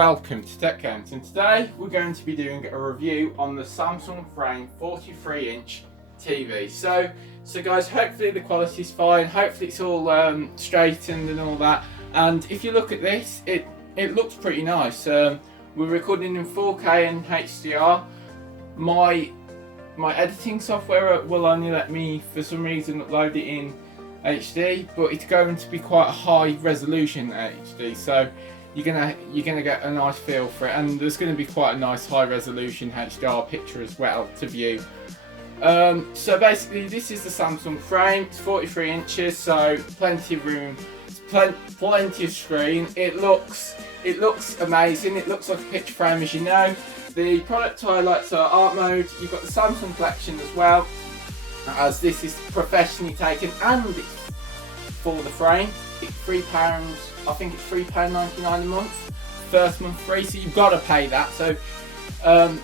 Welcome to Tech Camps, and today we're going to be doing a review on the Samsung Frame 43-inch TV. So guys, hopefully the quality's fine, hopefully it's all straightened and all that. And if you look at this, it looks pretty nice. We're recording in 4K and HDR. My editing software will only let me, for some reason, upload it in HD, but it's going to be quite a high resolution HD. So you're gonna get a nice feel for it, and there's going to be quite a nice high resolution HDR picture as well to view. So basically, this is the Samsung frame. It's 43 inches, so plenty of room, plenty of screen. It looks amazing. It looks like a picture frame, as you know. The product highlights are art mode. You've got the Samsung collection as well, as this is professionally taken, and it's for the frame. It's £3. I think it's £3.99 a month. First month free, so you've got to pay that. So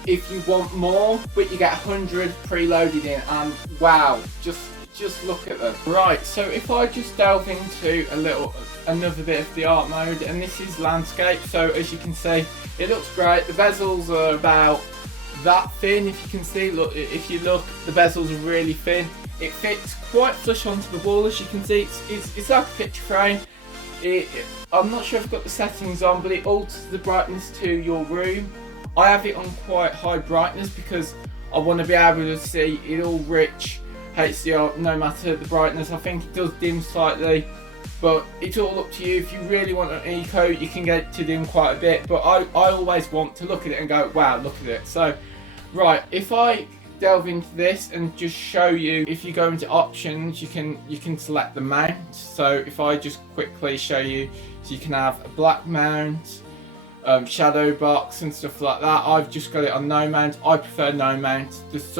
if you want more, but you get 100 preloaded in, and wow, just look at them. Right, so if I just delve into another bit of the art mode, and this is landscape. So as you can see, it looks great. The bezels are about that thin. If you can see, look, if you look, the bezels are really thin. It fits quite flush onto the wall, as you can see. It's like a picture frame. I'm not sure if I've got the settings on, but it alters the brightness to your room. I have it on quite high brightness because I want to be able to see it all rich HDR no matter the brightness. I think it does dim slightly, but it's all up to you. If you really want an eco, you can get it to dim quite a bit, but I always want to look at it and go, wow, look at it. So right, if I delve into this and just show you, if you go into options, you can select the mount. So if I just quickly show you, so you can have a black mount, shadow box and stuff like that. I've just got it on no mount. I prefer no mount. There's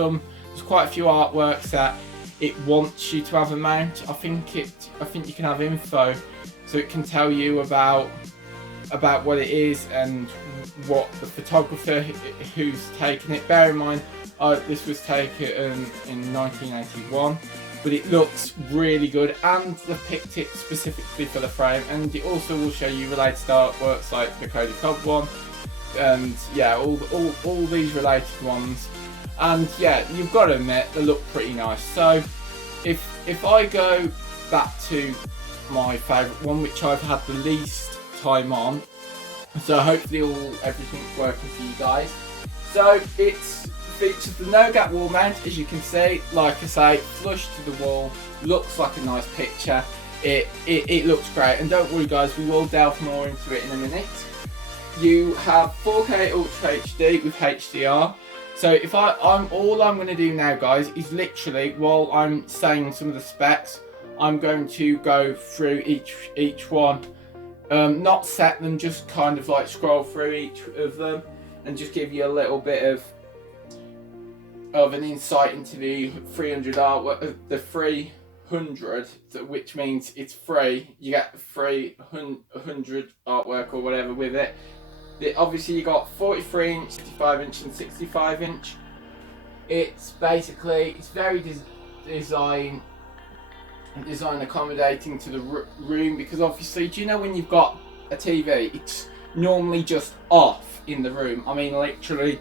quite a few artworks that it wants you to have a mount. I think you can have info, so it can tell you about what it is and what the photographer who's taken it. Bear in mind, this was taken in 1981, but it looks really good, and they've picked it specifically for the frame. And it also will show you related artworks like the Cody Cobb one, and yeah, all these related ones. And yeah, you've got to admit, they look pretty nice. So if I go back to my favourite one, which I've had the least time on, so hopefully everything's working for you guys. So it features the no gap wall mount, as you can see. Like I say, flush to the wall, looks like a nice picture. It looks great, and don't worry guys, we will delve more into it in a minute. You have 4K Ultra HD with HDR. So if all I'm going to do now, guys, is literally, while I'm saying some of the specs, I'm going to go through each one, not set them, just kind of like scroll through each of them and just give you a little bit of an insight into the 300 artwork, the 300, which means it's free. You get 300 artwork or whatever with it. Obviously you got 43 inch, 55 inch and 65 inch. It's very design accommodating to the room, because obviously, do you know when you've got a TV, it's normally just off in the room. I mean, literally,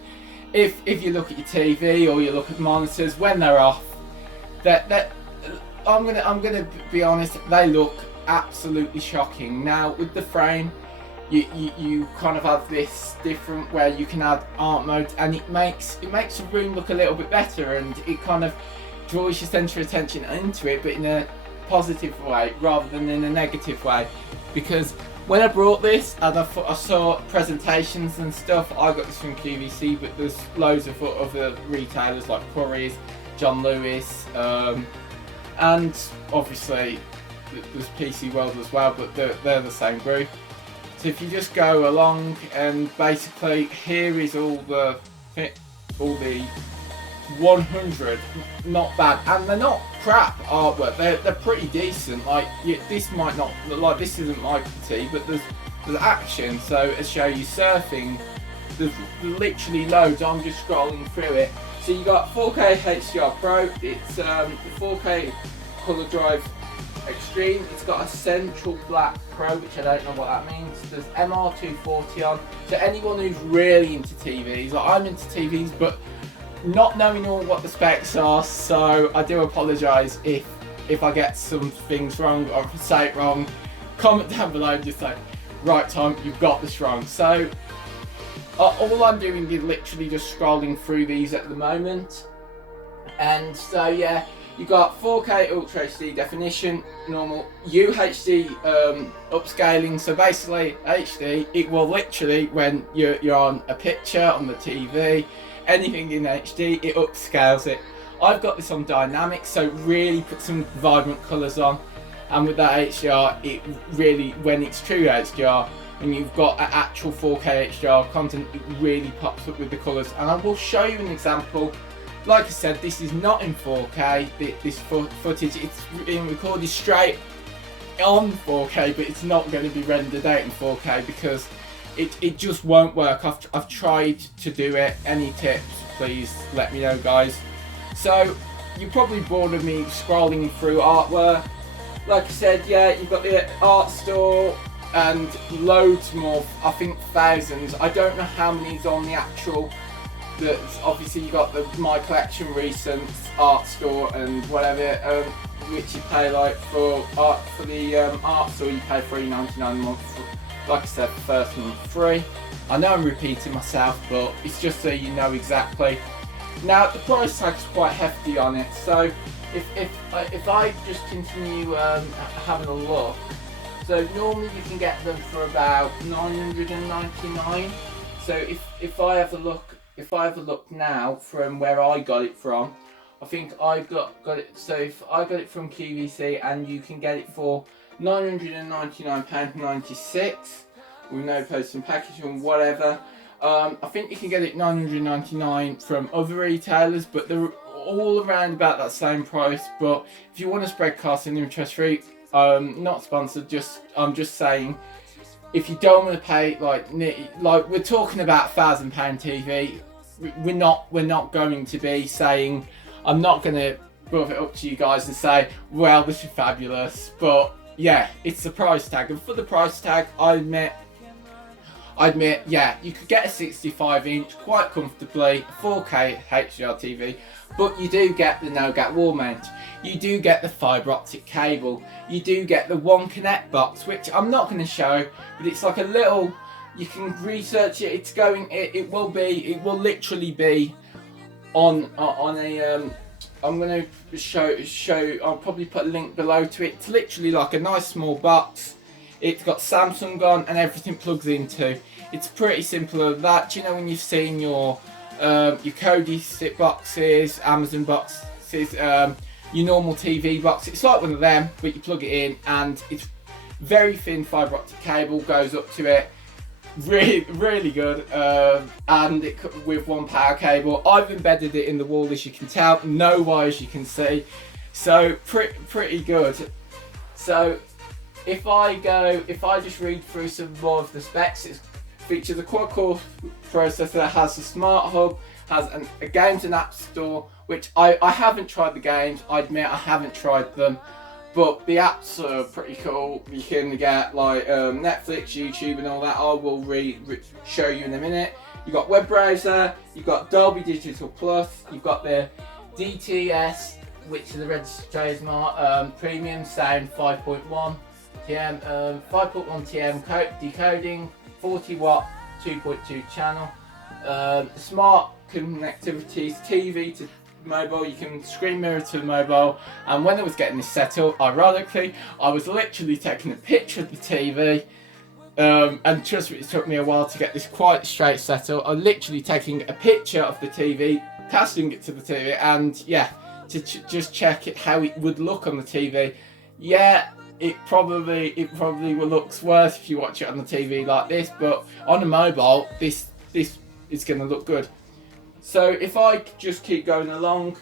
if you look at your TV or you look at monitors, when they're off, I'm gonna be honest, they look absolutely shocking. Now with the frame, you kind of have this different where you can add art mode, and it makes the room look a little bit better, and it kind of draws your centre of attention into it, but in a positive way rather than in a negative way. Because when I brought this and I saw presentations and stuff, I got this from QVC, but there's loads of other retailers like Curry's, John Lewis, and obviously there's PC World as well, but they're the same group. So if you just go along, and basically here is all the 100, not bad, and they're not crap artwork. They're pretty decent. Like this might not look like, this isn't my tea, but there's action. So I show you surfing. There's literally loads. I'm just scrolling through it. So you got 4K HDR Pro. It's the 4K color drive Extreme. It's got a Central Black Pro, which I don't know what that means. There's MR240 on. So anyone who's really into TVs, like I'm into TVs, but not knowing all what the specs are, so I do apologise if I get some things wrong or if I say it wrong. Comment down below and just say, right Tom, you've got this wrong. So all I'm doing is literally just scrolling through these at the moment. And so yeah, you've got 4K Ultra HD definition, normal, UHD upscaling. So basically HD, it will literally, when you're on a picture on the TV, anything in HD, it upscales it. I've got this on dynamic, so really put some vibrant colours on. And with that HDR, it really, when it's true HDR, when you've got an actual 4K HDR content, it really pops up with the colours. And I will show you an example. Like I said, this is not in 4K, this footage, it's being recorded straight on 4K, but it's not going to be rendered out in 4K because it just won't work. I've tried to do it. Any tips, please let me know, guys. So you're probably bored of me scrolling through artwork. Like I said, yeah, you've got the art store and loads more, I think thousands. I don't know how many's on the actual, obviously you got the My Collection Recent art store and whatever, which you pay like for the art store, you pay $3.99 a month. Like I said, the first month free. I know I'm repeating myself, but it's just so you know exactly. Now the price tag's quite hefty on it, so if I just continue having a look, so normally you can get them for about $9.99. So if I have a look now from where I got it from, I think I got it. So if I got it from QVC, and you can get it for £999.96 with no post and packaging, whatever. I think you can get it $999 from other retailers, but they're all around about that same price. But if you want to spread costs and interest free, not sponsored, I'm just saying, if you don't want to pay like we're talking about £1,000 TV, we're not going to be saying, I'm not going to buff it up to you guys and say, well, this is fabulous, but yeah, it's the price tag. And for the price tag, I admit, yeah, you could get a 65-inch quite comfortably, 4K HDR TV, but you do get the no-gap wall mount, you do get the fibre optic cable, you do get the One Connect box, which I'm not going to show, but it's like a little, you can research it, it's going, it will literally be on a, I'm going to show, I'll probably put a link below to it. It's literally like a nice small box. It's got Samsung on and everything plugs into. It's pretty simple of that. Do you know when you've seen your Kodi stick boxes, Amazon boxes, your normal TV box? It's like one of them, but you plug it in and it's very thin fibre optic cable goes up to it. Really good, and with one power cable. I've embedded it in the wall, as you can tell, no wires you can see, so pretty good. So if I just read through some more of the specs, it features a quad-core processor, has a smart hub, has a games and app store, which I haven't tried the games, I admit I haven't tried them, but the apps are pretty cool. You can get like Netflix, YouTube and all that. I will show you in a minute. You've got web browser, you've got Dolby Digital Plus, you've got the DTS, which is the Registered Smart Premium Sound 5.1 TM, 5.1 TM decoding, 40 watt 2.2 channel, smart connectivity, TV to mobile, you can screen mirror to mobile. And when I was getting this set up, ironically, I was literally taking a picture of the TV, and trust me, it took me a while to get this quite straight set up. I was literally taking a picture of the TV, casting it to the TV, and yeah, to just check it how it would look on the TV. Yeah, it probably looks worse if you watch it on the TV like this, but on a mobile, this is going to look good. So if I just keep going along,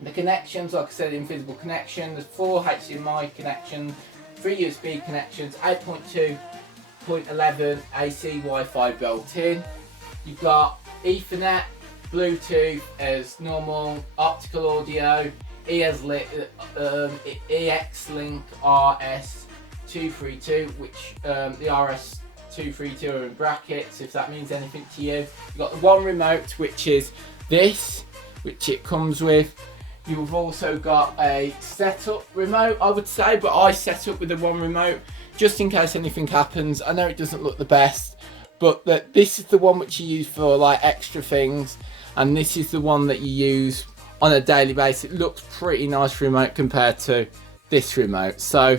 the connections, like I said, invisible connection, there's 4 HDMI connections, 3 USB connections, 8.2.11 AC Wi-Fi built in. You've got Ethernet, Bluetooth as normal, optical audio, EX-Link RS232, which the RS232 are in brackets, if that means anything to you. You've got the one remote, which is this, which it comes with. You've also got a setup remote, I would say, but I set up with the one remote just in case anything happens. I know it doesn't look the best, but this is the one which you use for like extra things, and this is the one that you use on a daily basis. It looks pretty nice remote compared to this remote. So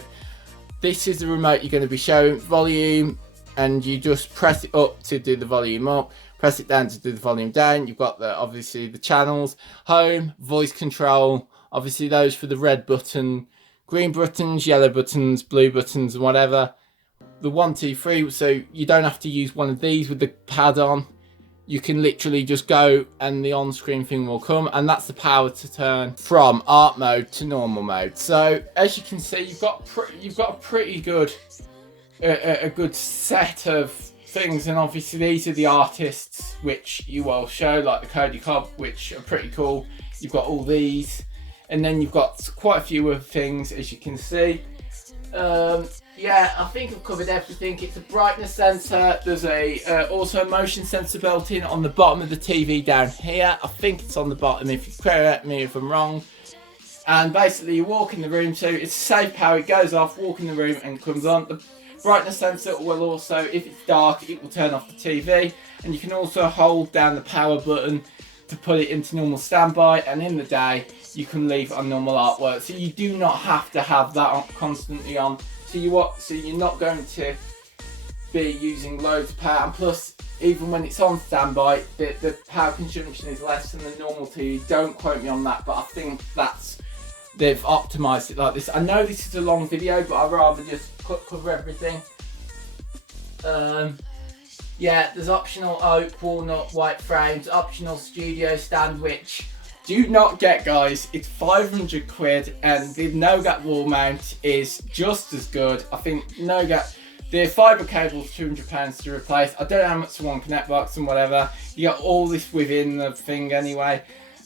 this is the remote you're going to be showing volume, and you just press it up to do the volume up, press it down to do the volume down. You've got obviously the channels, home, voice control, obviously those for the red button, green buttons, yellow buttons, blue buttons, and whatever. The 1, 2, 3, so you don't have to use one of these with the pad on. You can literally just go and the on-screen thing will come, and that's the power to turn from art mode to normal mode. So as you can see, you've got a pretty good a good set of things, and obviously these are the artists which you will show, like the Cody Cobb, which are pretty cool. You've got all these, and then you've got quite a few other things, as you can see. Yeah, I think I've covered everything. It's a brightness sensor. There's also a motion sensor built in on the bottom of the TV down here. I think it's on the bottom, if you correct me if I'm wrong. And basically you walk in the room, so it's safe power. It goes off, walk in the room and comes on. The brightness sensor will also, if it's dark, it will turn off the TV. And you can also hold down the power button to put it into normal standby, and in the day you can leave on normal artwork. So you do not have to have that on, constantly on. So you're not going to be using loads of power, and plus even when it's on standby, the power consumption is less than the normal TV. Don't quote me on that, but I think they've optimized it like this. I know this is a long video, but I'd rather just cover everything. Yeah, there's optional oak, walnut, white frames, optional studio stand, which do not get, guys. It's 500 quid, and the no-gap wall mount is just as good. I think no-gap, the fibre cable's £200 to replace. I don't know how much one connect box and whatever. You got all this within the thing anyway.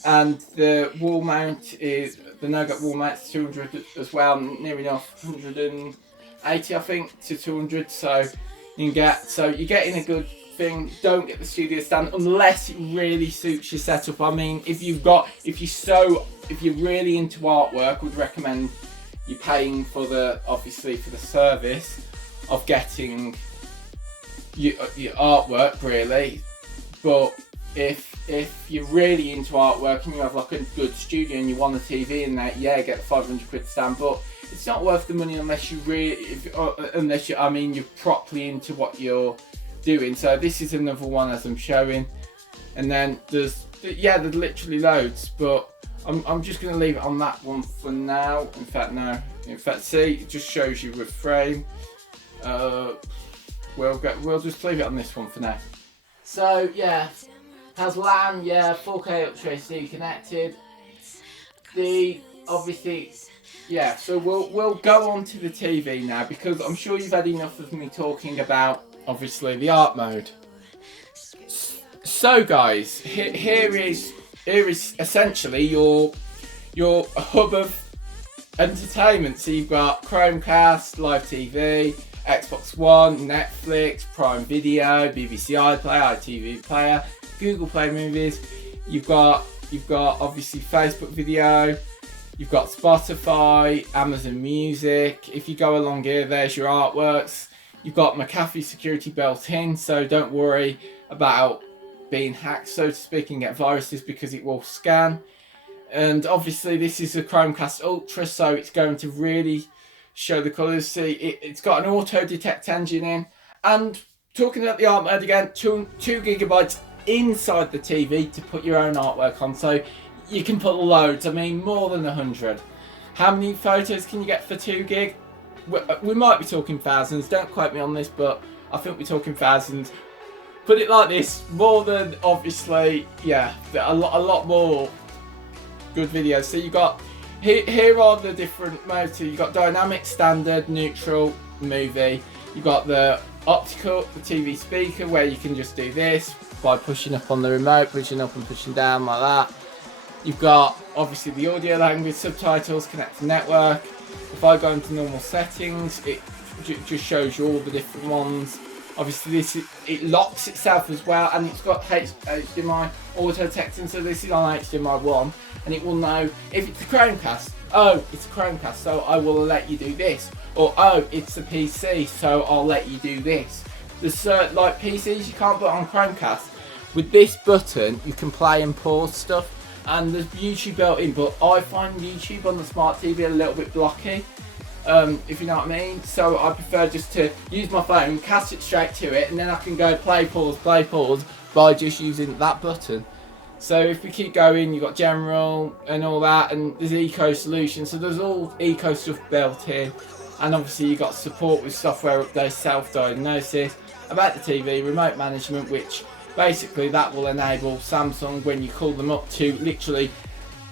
And the wall mount is, the no-gap wall mount's 200 as well, near enough 180 I think to 200. So you're getting a good thing. Don't get the studio stand unless it really suits your setup. I mean, if you're really into artwork, would recommend you paying for obviously for the service of getting your artwork, really. But if you're really into artwork and you have like a good studio and you want a TV in there, yeah, get the 500 quid stand. But it's not worth the money unless you're properly into what you're doing. So this is another one as I'm showing, and then there's literally loads, but I'm just going to leave it on that one for now. In fact, no. In fact, see, it just shows you with frame. We'll just leave it on this one for now. So yeah, has LAN, yeah, 4K Ultra HD connected. Yeah, so we'll go on to the TV now, because I'm sure you've had enough of me talking about obviously the art mode. So guys, here is essentially your hub of entertainment. So you've got Chromecast, Live TV, Xbox One, Netflix, Prime Video, BBC iPlayer, ITV Player, Google Play Movies. You've got obviously Facebook Video. You've got Spotify, Amazon Music. If you go along here, there's your artworks. You've got McAfee security built in, so don't worry about being hacked, so to speak, and get viruses, because it will scan. And obviously this is a Chromecast Ultra, so it's going to really show the colours. See, it's got an auto detect engine in. And talking about the art mode again, 2 gigabytes inside the TV to put your own artwork on. So you can put loads, I mean more than 100. How many photos can you get for 2 gig? We might be talking thousands, don't quote me on this, but I think we're talking thousands. Put it like this, more than, obviously, yeah, a lot more good videos. So you got, here are the different modes. So you've got dynamic, standard, neutral, movie. You've got the optical, the TV speaker, where you can just do this by pushing up on the remote, pushing up and pushing down like that. You've got obviously the audio language, subtitles, connect to network. If I go into normal settings, it just shows you all the different ones. Obviously it locks itself as well, and it's got HDMI auto texting, so this is on HDMI 1, and it will know if it's a Chromecast, oh, it's a Chromecast, so I will let you do this, or oh, it's a PC, so I'll let you do this. There's like PCs you can't put on Chromecast. With this button you can play and pause stuff, and there's YouTube built in, but I find YouTube on the smart TV a little bit blocky, if you know what I mean. So I prefer just to use my phone, cast it straight to it, and then I can go play pause by just using that button. So if we keep going, you've got general and all that, and there's eco solutions, so there's all eco stuff built in, and obviously you've got support with software updates, self-diagnosis, about the TV, remote management, which basically that will enable Samsung, when you call them up, to literally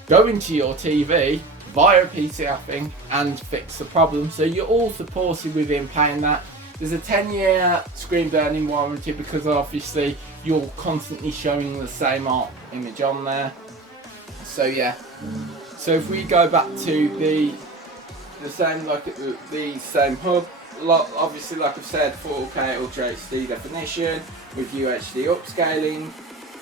go into your TV via a PC, I think, and fix the problem. So you're all supported within paying that. There's a 10-year screen burn-in warranty, because obviously you're constantly showing the same art image on there. So yeah. So if we go back to the same, like the same hub, obviously like I've said, 4K Ultra HD definition with UHD upscaling,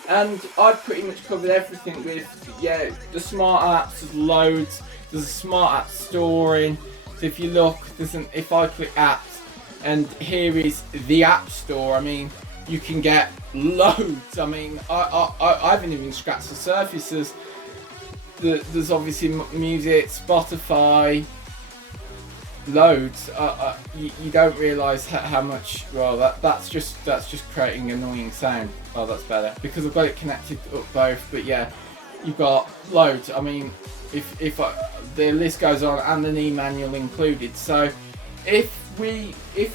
and I've pretty much covered everything with, yeah, the smart apps. There's loads. There's a smart app storing. So if you look, if I click apps, and here is the app store, I mean, you can get loads. I mean, I haven't even scratched the surface. There's obviously music, Spotify, loads. You don't realise how much. Well, that's just creating annoying sound. Oh, that's better, because I've got it connected up both. But yeah, you've got loads. I mean, if the list goes on, and an e-manual included. So if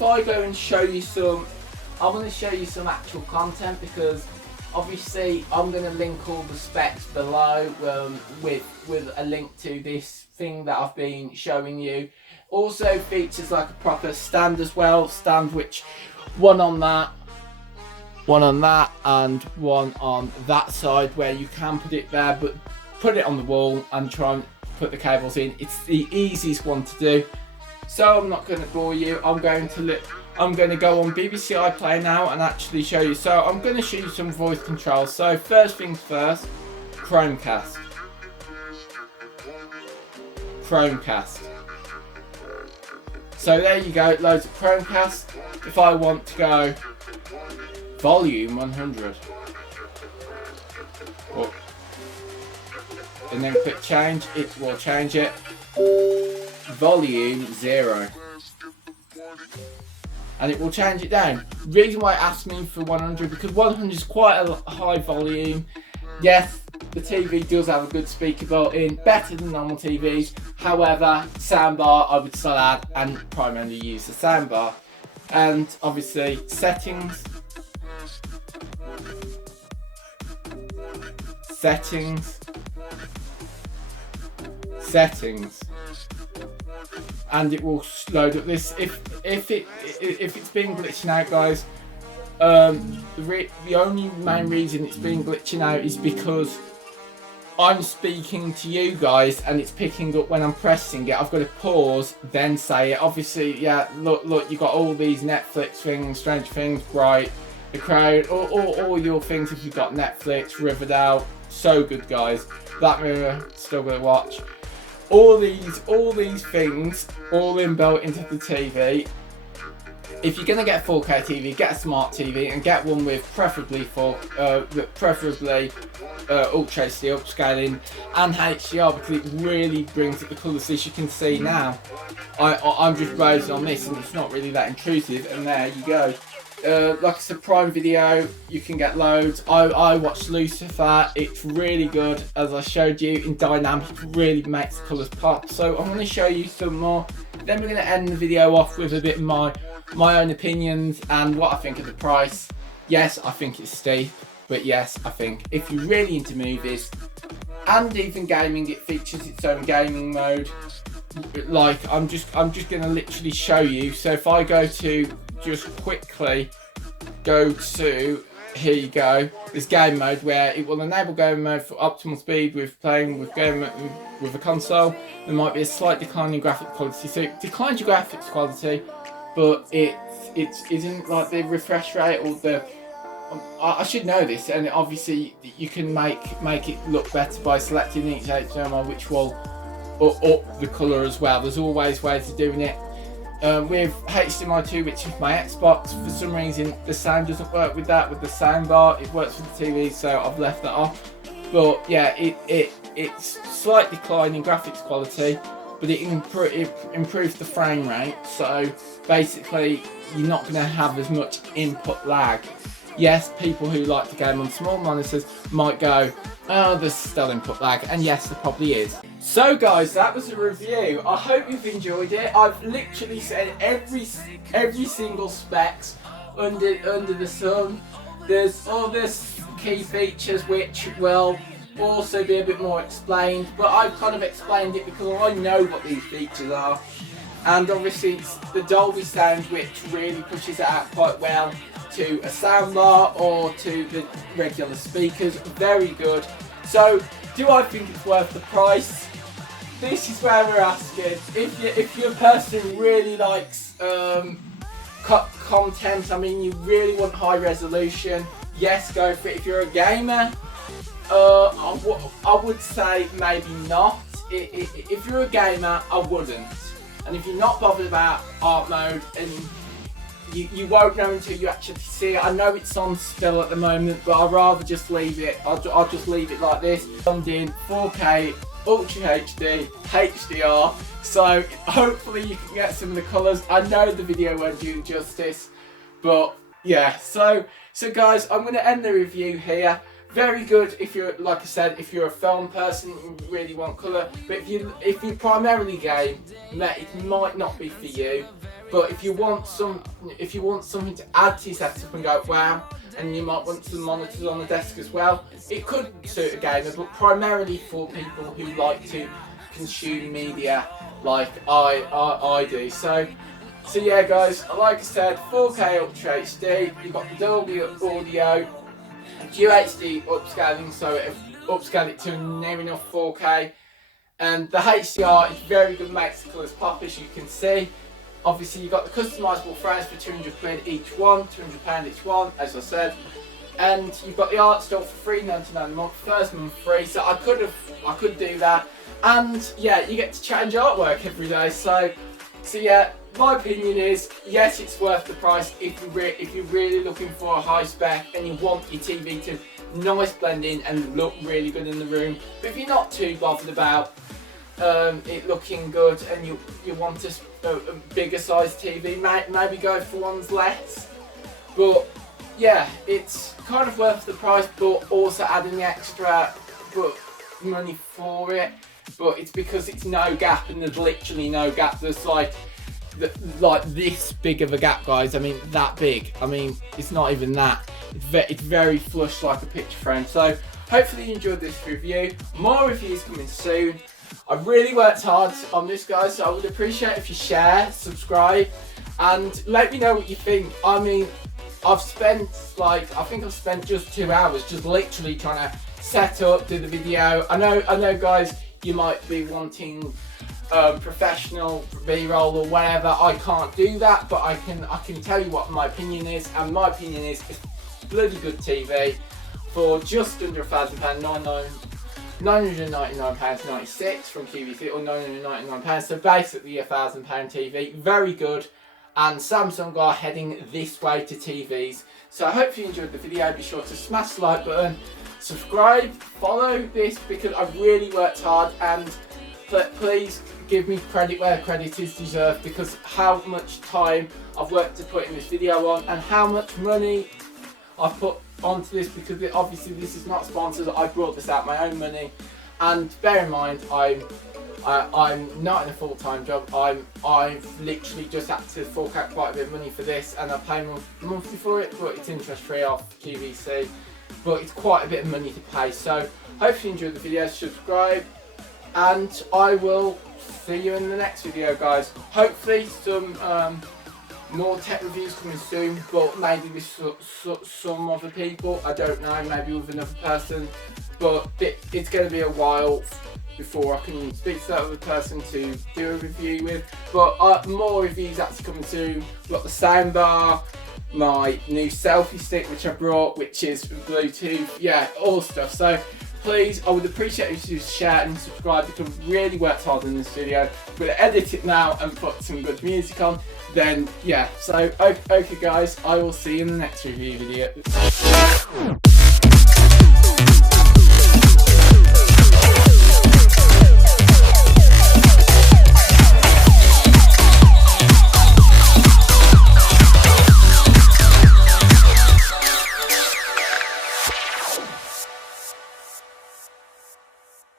I go and show you some, I want to show you some actual content, because obviously I'm going to link all the specs below, with a link to this thing that I've been showing you. Also features like a proper stand as well, which one on that, and one on that side, where you can put it there, but put it on the wall and try and put the cables in. It's the easiest one to do. So I'm not going to bore you. I'm going to go on BBC iPlayer now and actually show you. So I'm going to show you some voice controls. So first things first, Chromecast. So there you go, loads of Chromecast. If I want to go volume 100, and then click change, it will change it. Volume 0, and it will change it down. Reason why it asked me for 100, because 100 is quite a high volume. Yes, the TV does have a good speaker built in, better than normal TVs. However, soundbar I would still add, and primarily use the soundbar. And obviously settings, and it will load up this. If it's been glitching out, guys, the only main reason it's been glitching out is because I'm speaking to you guys and it's picking up when I'm pressing it. I've got to pause, then say it. Obviously, yeah, look, you got all these Netflix things, Stranger Things, Bright, The Crowd, all your things if you've got Netflix, Riverdale. So good, guys. Black Mirror, still gonna watch. All these things, all inbuilt into the TV. If you're gonna get a 4K TV, get a smart TV and get one with preferably Ultra HD upscaling and HDR, because it really brings up the colours. As you can see now, I'm just browsing on this and it's not really that intrusive, and there you go. Like I said, Prime Video, you can get loads. I watched Lucifer, it's really good. As I showed you in dynamic, it really makes the colours pop. So I'm going to show you some more. Then we're going to end the video off with a bit of my own opinions and what I think of the price. Yes, I think it's steep, but yes, I think if you're really into movies and even gaming, it features its own gaming mode. Like I'm just going to literally show you. So if I go to, just quickly go to here you go. There's game mode where it will enable game mode for optimal speed with playing with game with a console. There might be a slight decline in graphics quality, so it declines your graphics quality, but it isn't like the refresh rate or the. I should know this, and obviously you can make it look better by selecting each HDMI, which will up the colour as well. There's always ways of doing it. With HDMI 2, which is my Xbox, for some reason the sound doesn't work with that, with the sound bar. It works with the TV, so I've left that off. But yeah, it's slight decline in graphics quality, but it improves the frame rate. So basically, you're not going to have as much input lag. Yes, people who like to game on small monitors might go, oh, there's still input lag, and yes, there probably is. So guys, that was a review. I hope you've enjoyed it. I've literally said every single specs under the sun. There's other key features which will also be a bit more explained, but I've kind of explained it because I know what these features are. And obviously it's the Dolby sound which really pushes it out quite well to a soundbar or to the regular speakers. Very good. So, do I think it's worth the price? This is where we're asking. If you're a person who really likes content, I mean, you really want high resolution, yes, go for it. If you're a gamer, I would say maybe not. If you're a gamer, I wouldn't. And if you're not bothered about art mode, and you won't know until you actually see it. I know it's on still at the moment, but I'd rather just leave it. I'll just leave it like this. I'm doing 4K, Ultra HD, HDR. So hopefully you can get some of the colours. I know the video won't do justice, but yeah. So guys, I'm going to end the review here. Very good if you're, like I said, if you're a film person and you really want colour. But if you primarily game, it might not be for you. But if you want something to add to your setup and go wow, and you might want some monitors on the desk as well, it could suit a gamer. But primarily for people who like to consume media like I do. So yeah, guys. Like I said, 4K Ultra HD. You've got the Dolby audio. QHD upscaling, so it upscale it to near enough 4K, and the HDR is very good, makes the colours pop, as you can see. Obviously you've got the customisable frames for £200 each one, £200 each one, as I said, and you've got the art store for £3.99 a month, first month free. So I could do that, and yeah, you get to change artwork every day. So yeah. My opinion is, yes, it's worth the price if you're really looking for a high spec and you want your TV to nice blend in and look really good in the room. But if you're not too bothered about it looking good and you want a bigger size TV, maybe go for ones less. But yeah, it's kind of worth the price, but also adding the extra money for it. But it's because it's no gap, and there's literally no gap. There's like this big of a gap, guys. I mean, that big. I mean, it's not even that. It's very flush, like a picture frame. So hopefully you enjoyed this review. More reviews coming soon. I've really worked hard on this, guys, so I would appreciate if you share, subscribe, and let me know what you think. I mean, I think I've spent just 2 hours just literally trying to set up, do the video. I know, guys, you might be wanting professional B-roll or whatever. I can't do that, but I can tell you what my opinion is, and my opinion is it's bloody good TV for just under £1,000, £999.96 from QVC, or £999, so basically £1,000 TV. Very good, and Samsung are heading this way to TVs. So I hope you enjoyed the video. Be sure to smash the like button, subscribe, follow this, because I've really worked hard, and please give me credit where credit is deserved, because how much time I've worked to put in this video on, and how much money I've put onto this, because obviously this is not sponsored. I brought this out my own money, and bear in mind I'm not in a full-time job. I've literally just had to fork out quite a bit of money for this, and I pay monthly for it, but it's interest free off QVC. But it's quite a bit of money to pay. So hope you enjoyed the video. Subscribe, and I will see you in the next video, guys. Hopefully some more tech reviews coming soon, but maybe with some other people. I don't know, maybe with another person. But it's going to be a while before I can speak to that other person to do a review with. But more reviews actually coming soon. I've got the soundbar, my new selfie stick which I brought, which is Bluetooth, yeah, all stuff. So please, I would appreciate if you share and subscribe because I've really worked hard on this video. I'm going to edit it now and put some good music on. Then yeah, so okay guys, I will see you in the next review video.